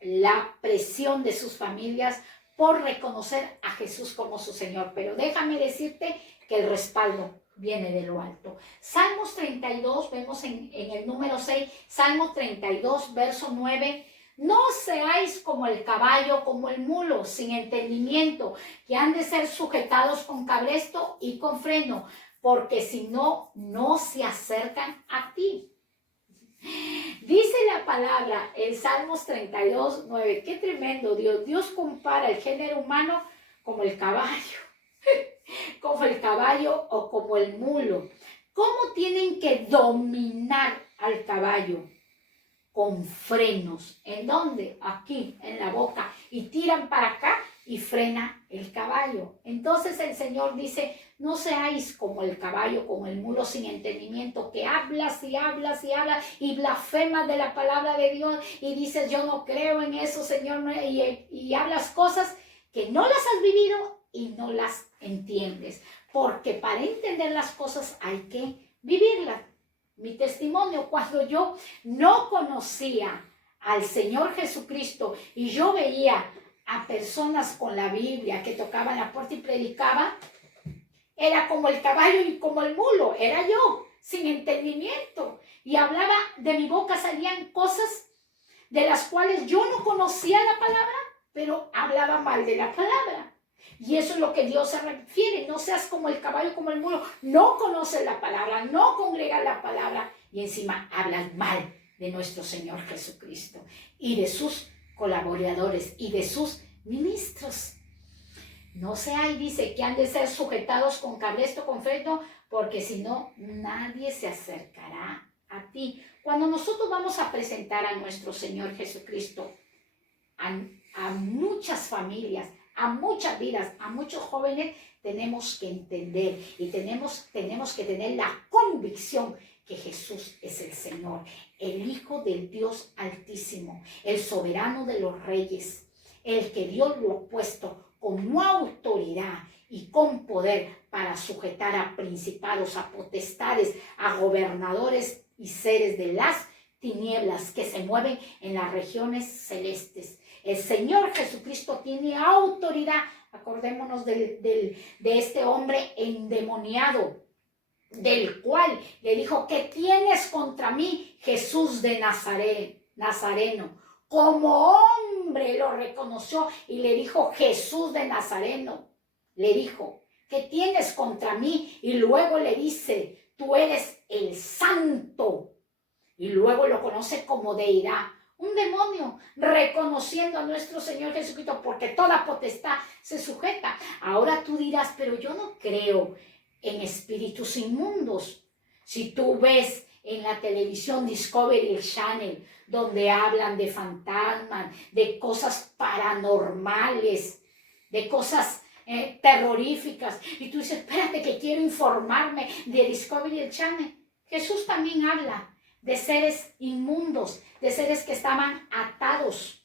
la presión de sus familias por reconocer a Jesús como su Señor. Pero déjame decirte que el respaldo viene de lo alto. Salmos 32, vemos en el número 6, Salmos 32, verso 9. No seáis como el caballo, como el mulo, sin entendimiento, que han de ser sujetados con cabresto y con freno, porque si no, no se acercan a ti. Dice la palabra en Salmos 32, 9. Qué tremendo Dios. Dios compara el género humano como el caballo. Como el caballo o como el mulo. ¿Cómo tienen que dominar al caballo? Con frenos. ¿En dónde? Aquí, en la boca. Y tiran para acá y frena el caballo. Entonces el Señor dice, no seáis como el caballo, como el mulo sin entendimiento, que hablas y hablas y hablas y blasfemas de la palabra de Dios y dices, yo no creo en eso, Señor, y hablas cosas que no las has vivido y no las entiendes. Porque para entender las cosas hay que vivirlas. Mi testimonio, cuando yo no conocía al Señor Jesucristo y yo veía a personas con la Biblia que tocaban la puerta y predicaban, era como el caballo y como el mulo, era yo, sin entendimiento. Y hablaba, de mi boca salían cosas de las cuales yo no conocía la palabra, pero hablaba mal de la palabra. Y eso es lo que Dios se refiere. No seas como el caballo, como el mulo. No conoces la palabra, no congregas la palabra y encima hablas mal de nuestro Señor Jesucristo y de sus colaboradores y de sus ministros. No sea, y dice que han de ser sujetados con cablesto, con freno, porque si no, nadie se acercará a ti. Cuando nosotros vamos a presentar a nuestro Señor Jesucristo a muchas familias, a muchas vidas, a muchos jóvenes, tenemos que entender y tenemos que tener la convicción que Jesús es el Señor, el Hijo del Dios Altísimo, el soberano de los reyes, el que Dios lo ha puesto con autoridad y con poder para sujetar a principados, a potestades, a gobernadores y seres de las tinieblas que se mueven en las regiones celestes. El Señor Jesucristo tiene autoridad. Acordémonos de este hombre endemoniado, del cual le dijo: ¿qué tienes contra mí, Jesús de Nazareno? Como hombre lo reconoció y le dijo: Jesús de Nazareno. Le dijo: ¿qué tienes contra mí? Y luego le dice: tú eres el Santo. Y luego lo conoce como deidad. Un demonio reconociendo a nuestro Señor Jesucristo, porque toda potestad se sujeta. Ahora tú dirás: pero yo no creo en espíritus inmundos. Si tú ves en la televisión Discovery Channel, donde hablan de fantasmas, de cosas paranormales, de cosas terroríficas, y tú dices: espérate que quiero informarme de Discovery Channel. Jesús también habla de seres inmundos, de seres que estaban atados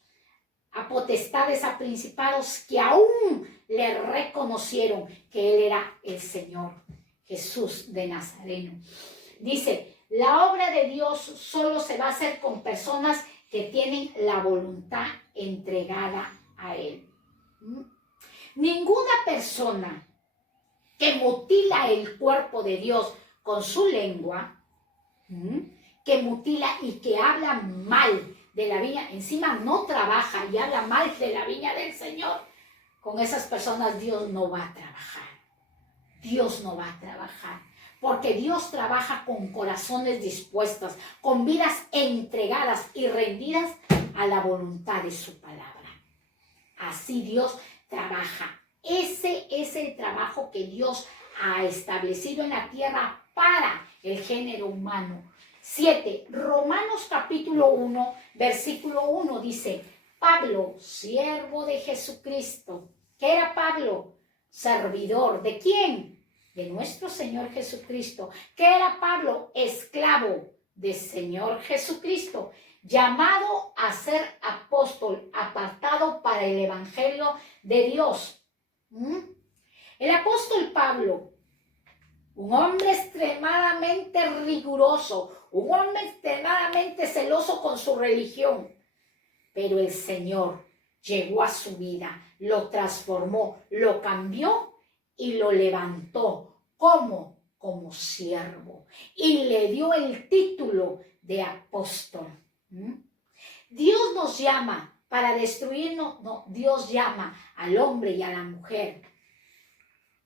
a potestades, a principados, que aún le reconocieron que Él era el Señor Jesús de Nazareno. Dice: la obra de Dios solo se va a hacer con personas que tienen la voluntad entregada a Él. Ninguna persona que mutila el cuerpo de Dios con su lengua, que mutila y que habla mal de la viña, encima no trabaja y habla mal de la viña del Señor, con esas personas Dios no va a trabajar. Dios no va a trabajar, porque Dios trabaja con corazones dispuestos, con vidas entregadas y rendidas a la voluntad de su palabra. Así Dios trabaja. Ese es el trabajo que Dios ha establecido en la tierra para el género humano. 7. Romanos capítulo 1, versículo 1 dice: Pablo, siervo de Jesucristo. ¿Qué era Pablo? Servidor. ¿De quién? De nuestro Señor Jesucristo. ¿Qué era Pablo? Esclavo del Señor Jesucristo, llamado a ser apóstol, apartado para el evangelio de Dios. El apóstol Pablo, un hombre extremadamente riguroso, un hombre extremadamente celoso con su religión, pero el Señor llegó a su vida, lo transformó, lo cambió y lo levantó como siervo, y le dio el título de apóstol. Dios nos llama para destruirnos, no, Dios llama al hombre y a la mujer,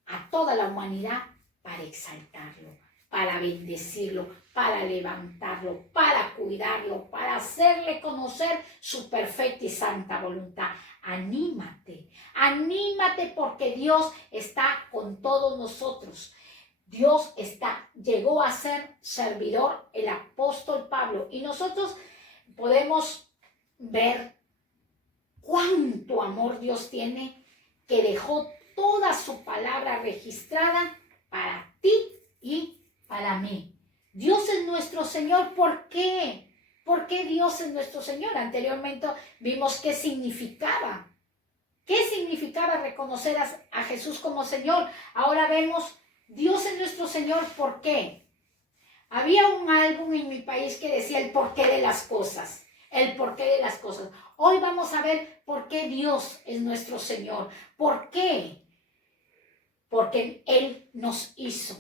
a toda la humanidad, para exaltarlo, para bendecirlo, para levantarlo, para cuidarlo, para hacerle conocer su perfecta y santa voluntad. Anímate, anímate, porque Dios está con todos nosotros. Dios llegó a ser servidor, el apóstol Pablo, y nosotros podemos ver cuánto amor Dios tiene, que dejó toda su palabra registrada para ti y para mí. Dios es nuestro Señor. ¿Por qué? ¿Por qué Dios es nuestro Señor? Anteriormente vimos qué significaba. ¿Qué significaba reconocer a Jesús como Señor? Ahora vemos, Dios es nuestro Señor, ¿por qué? Había un álbum en mi país que decía el porqué de las cosas, el porqué de las cosas. Hoy vamos a ver por qué Dios es nuestro Señor. ¿Por qué? Porque Él nos hizo.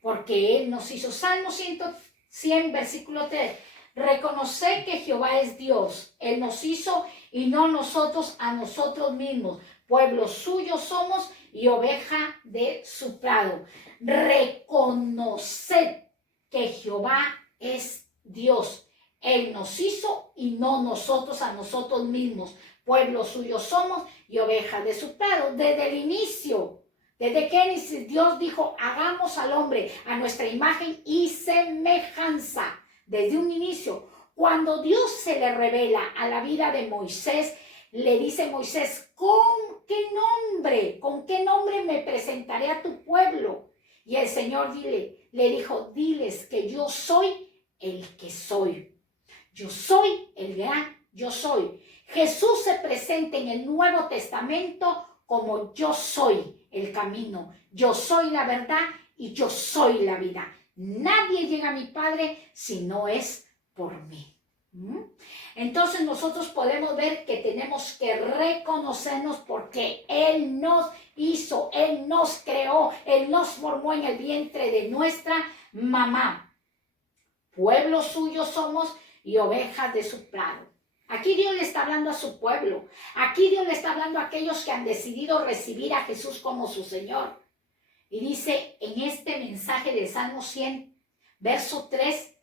Porque Él nos hizo. Salmo 100, versículo 3. Reconocer que Jehová es Dios. Él nos hizo y no nosotros a nosotros mismos. Pueblo suyo somos y oveja de su prado. Reconocer que Jehová es Dios. Él nos hizo y no nosotros a nosotros mismos. Pueblo suyo somos y oveja de su prado. Desde el inicio, desde Génesis, Dios dijo, hagamos al hombre a nuestra imagen y semejanza. Desde un inicio, cuando Dios se le revela a la vida de Moisés, le dice Moisés, ¿con qué nombre me presentaré a tu pueblo? Y el Señor le dijo, diles que yo soy el que soy. Yo soy el gran yo soy. Jesús se presenta en el Nuevo Testamento como yo soy el camino, yo soy la verdad y yo soy la vida. Nadie llega a mi Padre si no es por mí. Entonces nosotros podemos ver que tenemos que reconocernos porque Él nos hizo, Él nos creó, Él nos formó en el vientre de nuestra mamá. Pueblo suyo somos y ovejas de su prado. Aquí Dios le está hablando a su pueblo. Aquí Dios le está hablando a aquellos que han decidido recibir a Jesús como su Señor. Y dice en este mensaje del Salmo 100, verso 3,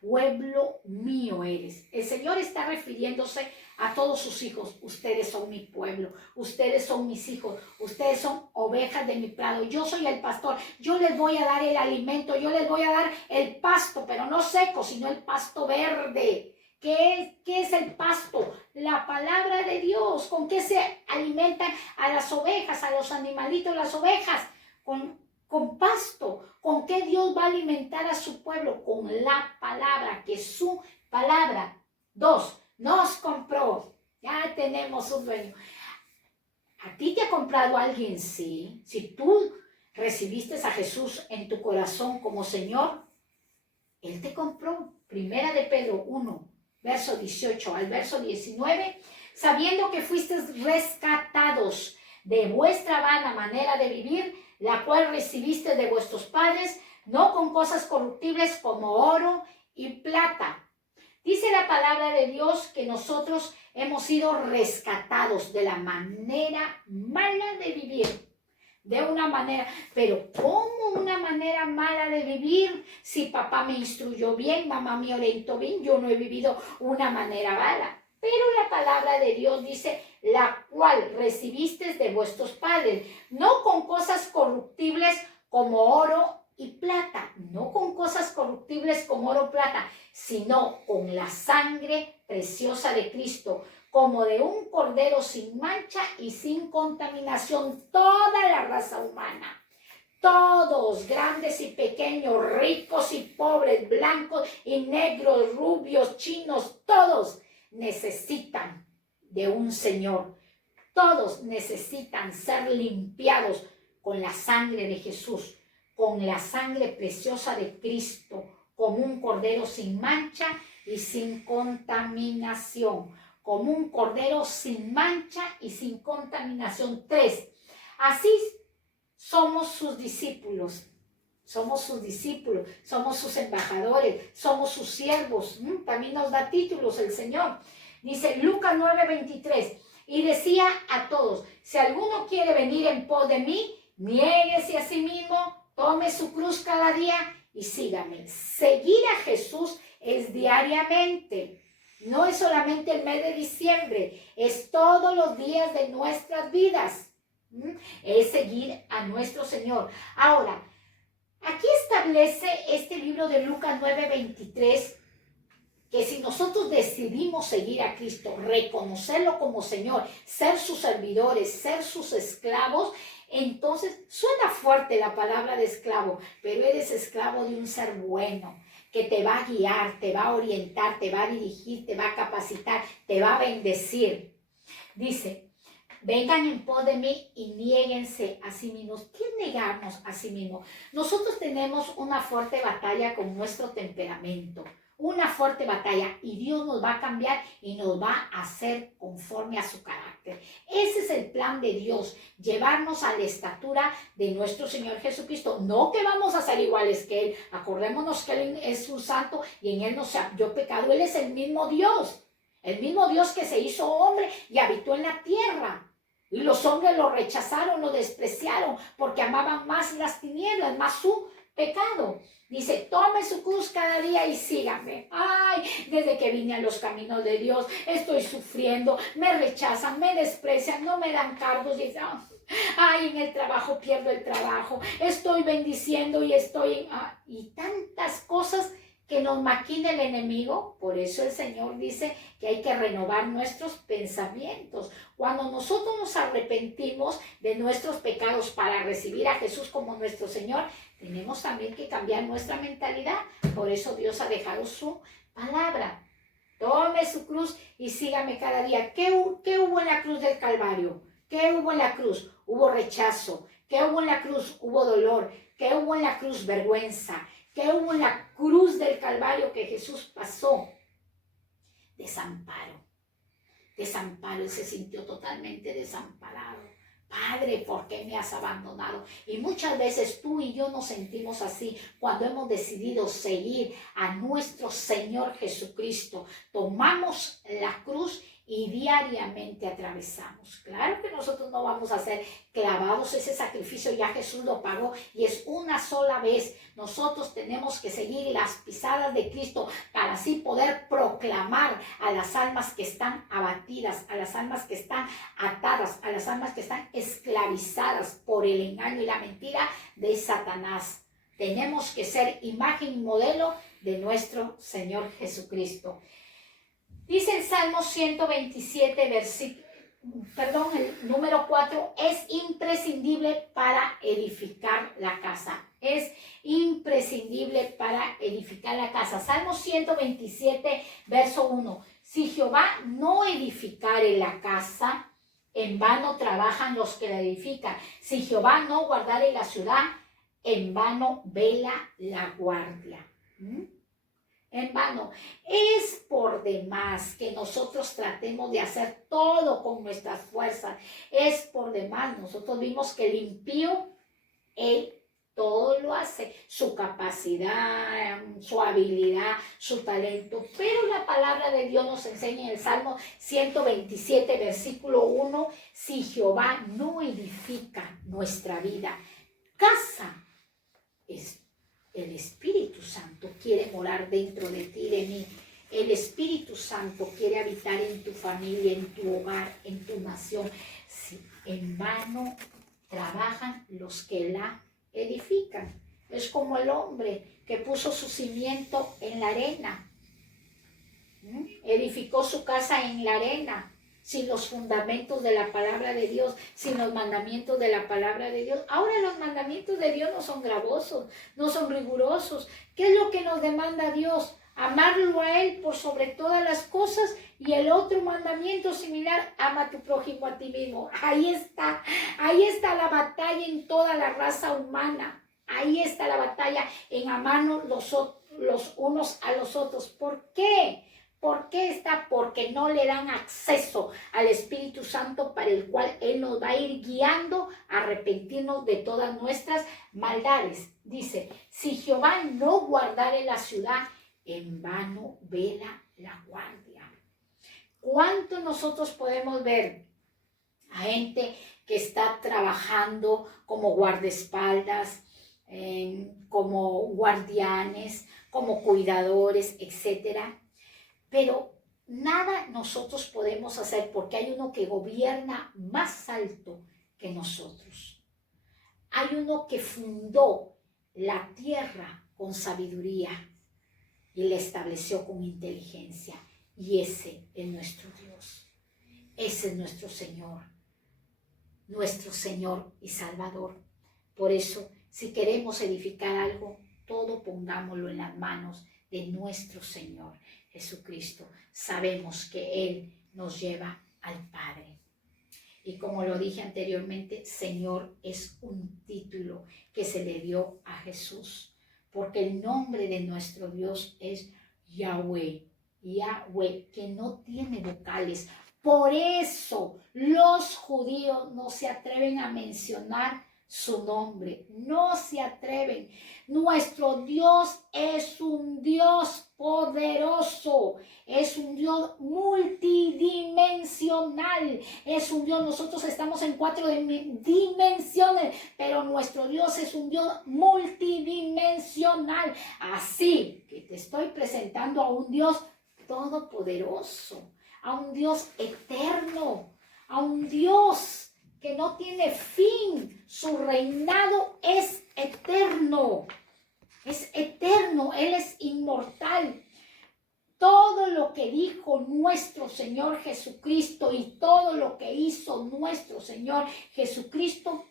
pueblo mío eres. El Señor está refiriéndose a todos sus hijos. Ustedes son mi pueblo, ustedes son mis hijos, ustedes son ovejas de mi prado. Yo soy el pastor, yo les voy a dar el alimento, yo les voy a dar el pasto, pero no seco, sino el pasto verde. ¿Qué es el pasto? La palabra de Dios. ¿Con qué se alimentan a las ovejas, a los animalitos, las ovejas? Con pasto. ¿Con qué Dios va a alimentar a su pueblo? Con la palabra, que es su palabra. 2, nos compró. Ya tenemos un dueño. ¿A ti te ha comprado alguien? Sí. Si tú recibiste a Jesús en tu corazón como Señor, Él te compró. Primera de Pedro 1. Verso 18 al verso 19, sabiendo que fuisteis rescatados de vuestra vana manera de vivir, la cual recibiste de vuestros padres, no con cosas corruptibles como oro y plata. Dice la palabra de Dios que nosotros hemos sido rescatados de la manera mala de vivir. De una manera, pero ¿cómo una manera mala de vivir? Si papá me instruyó bien, mamá me orientó bien, yo no he vivido una manera mala. Pero la palabra de Dios dice, la cual recibiste de vuestros padres, no con cosas corruptibles como oro y plata, no con cosas corruptibles como oro y plata, sino con la sangre preciosa de Cristo, como de un cordero sin mancha y sin contaminación. Toda la raza humana, todos, grandes y pequeños, ricos y pobres, blancos y negros, rubios, chinos, todos necesitan de un Señor. Todos necesitan ser limpiados con la sangre de Jesús, con la sangre preciosa de Cristo, como un cordero sin mancha y sin contaminación. Como un cordero sin mancha y sin contaminación. 3. Así somos sus discípulos. Somos sus discípulos, somos sus embajadores, somos sus siervos. También nos da títulos el Señor. Dice Lucas 9:23. Y decía a todos, si alguno quiere venir en pos de mí, niéguese a sí mismo, tome su cruz cada día y sígame. Seguir a Jesús es diariamente. No es solamente el mes de diciembre, es todos los días de nuestras vidas. Es seguir a nuestro Señor. Ahora, aquí establece este libro de Lucas 9:23 que si nosotros decidimos seguir a Cristo, reconocerlo como Señor, ser sus servidores, ser sus esclavos, entonces suena fuerte la palabra de esclavo, pero eres esclavo de un ser bueno, que te va a guiar, te va a orientar, te va a dirigir, te va a capacitar, te va a bendecir. Dice Vengan en pos de mí y niéguense a sí mismos. ¿Qué es negarnos a sí mismos? Nosotros tenemos una fuerte batalla con nuestro temperamento, una fuerte batalla, y Dios nos va a cambiar y nos va a hacer conforme a su carácter. Ese es el plan de Dios, llevarnos a la estatura de nuestro Señor Jesucristo. No que vamos a ser iguales que Él. Acordémonos que Él es un santo y en Él no se halló pecado. Él es el mismo Dios que se hizo hombre y habitó en la tierra. Y los hombres lo rechazaron, lo despreciaron, porque amaban más las tinieblas, más su pecado. Dice, tome su cruz cada día y sígame. Ay, desde que vine a los caminos de Dios, estoy sufriendo, me rechazan, me desprecian, no me dan cargos. Y, ay, en el trabajo pierdo el trabajo, estoy bendiciendo y y tantas cosas que nos maquina el enemigo. Por eso el Señor dice que hay que renovar nuestros pensamientos. Cuando nosotros nos arrepentimos de nuestros pecados para recibir a Jesús como nuestro Señor, tenemos también que cambiar nuestra mentalidad. Por eso Dios ha dejado su palabra. Tome su cruz y sígame cada día. ¿Qué hubo en la cruz del Calvario? ¿Qué hubo en la cruz? Hubo rechazo. ¿Qué hubo en la cruz? Hubo dolor. ¿Qué hubo en la cruz? Vergüenza. ¿Qué hubo en la cruz del Calvario que Jesús pasó? Desamparo. Desamparo. Él se sintió totalmente desamparado. Padre, ¿por qué me has abandonado? Y muchas veces tú y yo nos sentimos así cuando hemos decidido seguir a nuestro Señor Jesucristo. Tomamos la cruz y diariamente atravesamos. Claro que nosotros no vamos a ser clavados, ese sacrificio ya Jesús lo pagó y es una sola vez. Nosotros tenemos que seguir las pisadas de Cristo para así poder proclamar a las almas que están abatidas, a las almas que están atadas, a las almas que están esclavizadas por el engaño y la mentira de Satanás. Tenemos que ser imagen y modelo de nuestro Señor Jesucristo. Dice el Salmo 127, el número 4, es imprescindible para edificar la casa. Es imprescindible para edificar la casa. Salmo 127, verso 1. Si Jehová no edificare la casa, en vano trabajan los que la edifican. Si Jehová no guardare la ciudad, en vano vela la guardia. En vano. Es por demás que nosotros tratemos de hacer todo con nuestras fuerzas. Es por demás. Nosotros vimos que el impío, él todo lo hace, su capacidad, su habilidad, su talento. Pero la palabra de Dios nos enseña en el Salmo 127, versículo 1, si Jehová no edifica nuestra vida, casa es. El Espíritu Santo quiere morar dentro de ti y de mí. El Espíritu Santo quiere habitar en tu familia, en tu hogar, en tu nación. Si en vano trabajan los que la edifican. Es como el hombre que puso su cimiento en la arena. Edificó su casa en la arena, sin los fundamentos de la palabra de Dios, sin los mandamientos de la palabra de Dios. Ahora los mandamientos de Dios no son gravosos, no son rigurosos. ¿Qué es lo que nos demanda Dios? Amarlo a Él por sobre todas las cosas, y el otro mandamiento similar, ama a tu prójimo a ti mismo. Ahí está la batalla en toda la raza humana. Ahí está la batalla en amarnos los unos a los otros. ¿Por qué? ¿Por qué está? Porque no le dan acceso al Espíritu Santo, para el cual Él nos va a ir guiando a arrepentirnos de todas nuestras maldades. Dice, si Jehová no guardare la ciudad, en vano vela la guardia. ¿Cuánto nosotros podemos ver a gente que está trabajando como guardaespaldas, como guardianes, como cuidadores, etcétera? Pero nada nosotros podemos hacer, porque hay uno que gobierna más alto que nosotros. Hay uno que fundó la tierra con sabiduría y la estableció con inteligencia. Y ese es nuestro Dios. Ese es nuestro Señor y Salvador. Por eso, si queremos edificar algo, todo pongámoslo en las manos de nuestro Señor Jesucristo. Sabemos que Él nos lleva al Padre. Y como lo dije anteriormente, Señor es un título que se le dio a Jesús, porque el nombre de nuestro Dios es Yahweh, Yahweh, que no tiene vocales. Por eso los judíos no se atreven a mencionar su nombre, no se atreven. Nuestro Dios es un Dios poderoso, es un Dios multidimensional, es un Dios, nosotros estamos en 4 dimensiones, pero nuestro Dios es un Dios multidimensional. Así que te estoy presentando a un Dios todopoderoso, a un Dios eterno, a un Dios que no tiene fin. Su reinado es eterno, Él es inmortal. Todo lo que dijo nuestro Señor Jesucristo y todo lo que hizo nuestro Señor Jesucristo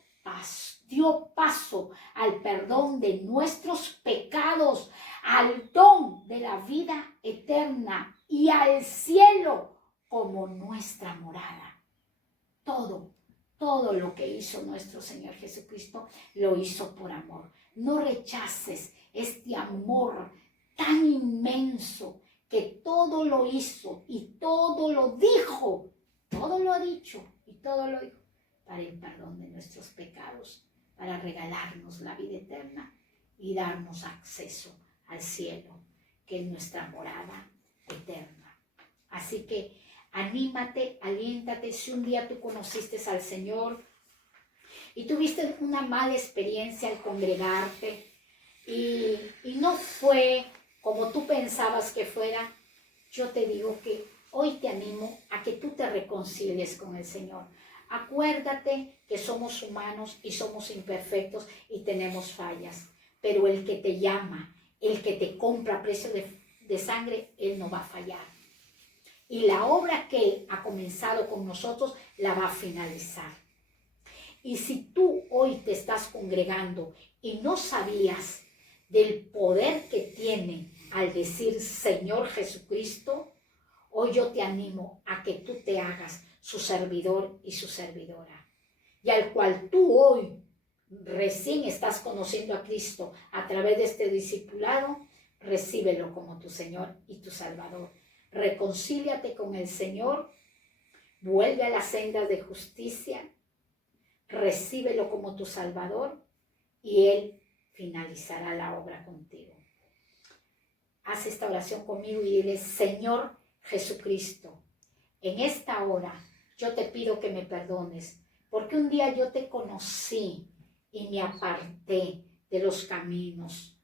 dio paso al perdón de nuestros pecados, al don de la vida eterna y al cielo como nuestra morada. Todo lo que hizo nuestro Señor Jesucristo lo hizo por amor. No rechaces este amor tan inmenso que todo lo hizo y todo lo dijo, todo lo ha dicho y todo lo dijo para el perdón de nuestros pecados, para regalarnos la vida eterna y darnos acceso al cielo, que es nuestra morada eterna. Así que anímate, aliéntate. Si un día tú conociste al Señor y tuviste una mala experiencia al congregarte y no fue como tú pensabas que fuera, yo te digo que hoy te animo a que tú te reconcilies con el Señor. Acuérdate que somos humanos y somos imperfectos y tenemos fallas, pero el que te llama, el que te compra a precio de sangre, Él no va a fallar. Y la obra que Él ha comenzado con nosotros, la va a finalizar. Y si tú hoy te estás congregando y no sabías del poder que tiene al decir Señor Jesucristo, hoy yo te animo a que tú te hagas su servidor y su servidora. Y al cual tú hoy recién estás conociendo a Cristo a través de este discipulado, recíbelo como tu Señor y tu Salvador. Reconcíliate con el Señor, vuelve a las sendas de justicia, recíbelo como tu Salvador y Él finalizará la obra contigo. Haz esta oración conmigo y dile: Señor Jesucristo, en esta hora yo te pido que me perdones, porque un día yo te conocí y me aparté de los caminos.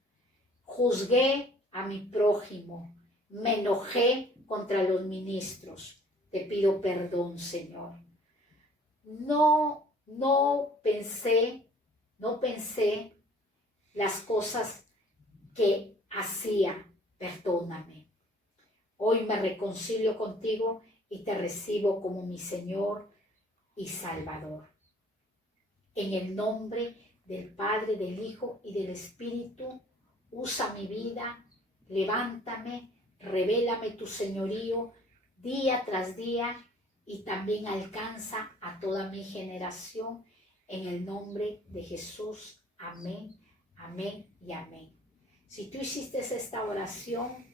Juzgué a mi prójimo, me enojé contra los ministros. Te pido perdón, Señor. No pensé las cosas que hacía. Perdóname. Hoy me reconcilio contigo y te recibo como mi Señor y Salvador. En el nombre del Padre, del Hijo y del Espíritu, usa mi vida, levántame, revélame tu señorío día tras día y también alcanza a toda mi generación. En el nombre de Jesús. Amén, amén y amén. Si tú hiciste esta oración,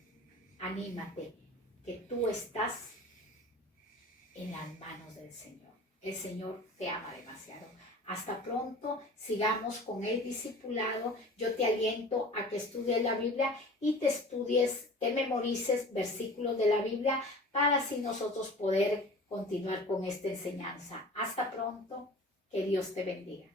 anímate, que tú estás en las manos del Señor. El Señor te ama demasiado. Hasta pronto, sigamos con el discipulado. Yo te aliento a que estudies la Biblia y te memorices versículos de la Biblia para así nosotros poder continuar con esta enseñanza. Hasta pronto, que Dios te bendiga.